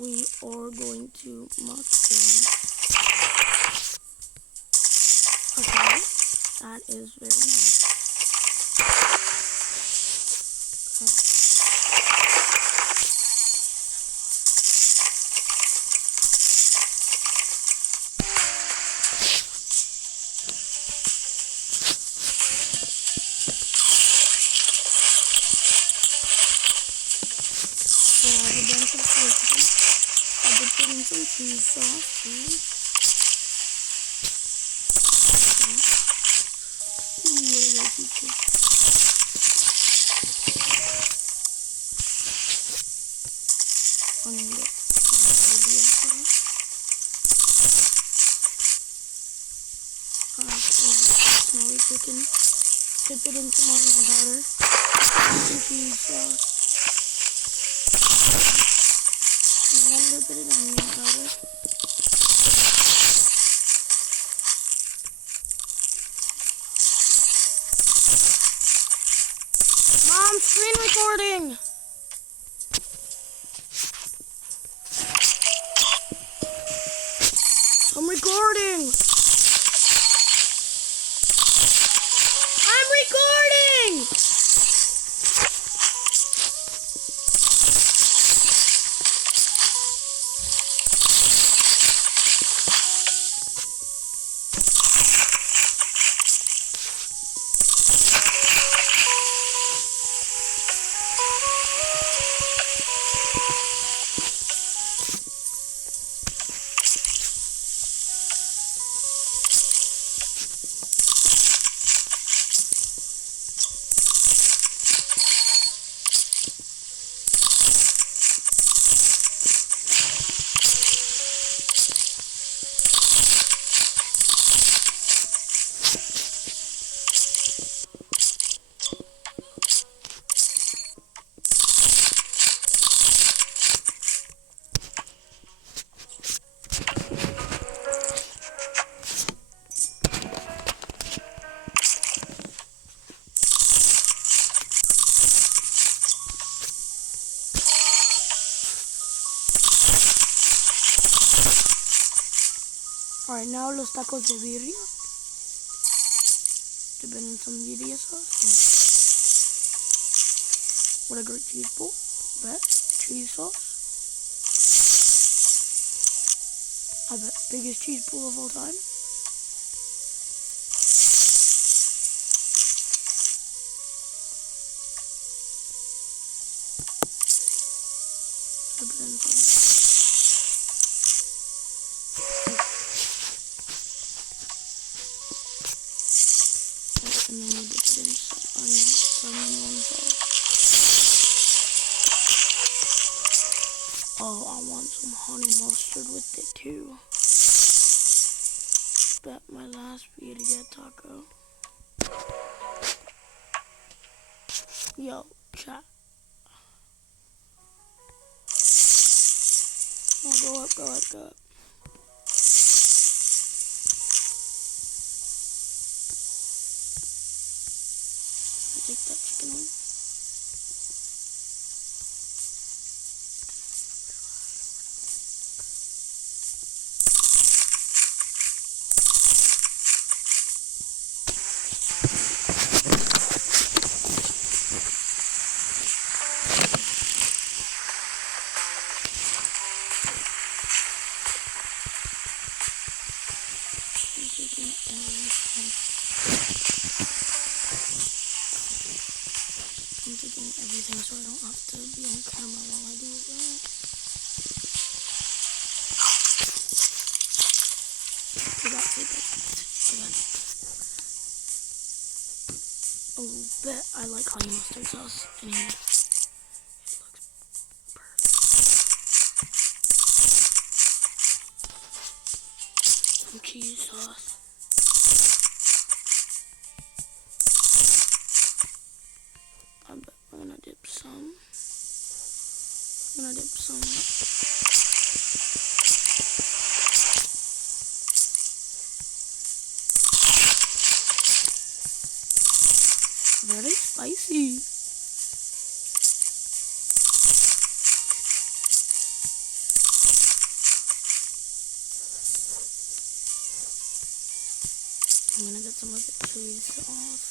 we are going to mukbang. Okay, that is very nice. So I have a bunch of chicken. I've been putting some cheese sauce in. Ooh, what a great cheese sauce. I'm gonna get Roblx sauce. Smelly chicken. Dip it in some onion powder. Some cheese sauce. And then dip it in onion powder. Mom, screen recording! I'm recording! I'm recording! Alright, now los tacos de birria. Dip it in some birria sauce. What a great cheese bowl. Bet. Cheese sauce. I bet. Biggest cheese bowl of all time. Dip it in some. And then we dip it in some onion sauce. Oh, I want some honey mustard with it too. Bet my last birria taco. Yo, chat. Oh, go up, go up, go up. Take that chicken one. I'm taking everything so I don't have to be on camera while I do it, right? Forgot to Oh, bet I like honey mustard sauce in here. It looks perfect. Some cheese sauce. I'm gonna dip some. Very spicy. I'm gonna get some of the chili sauce.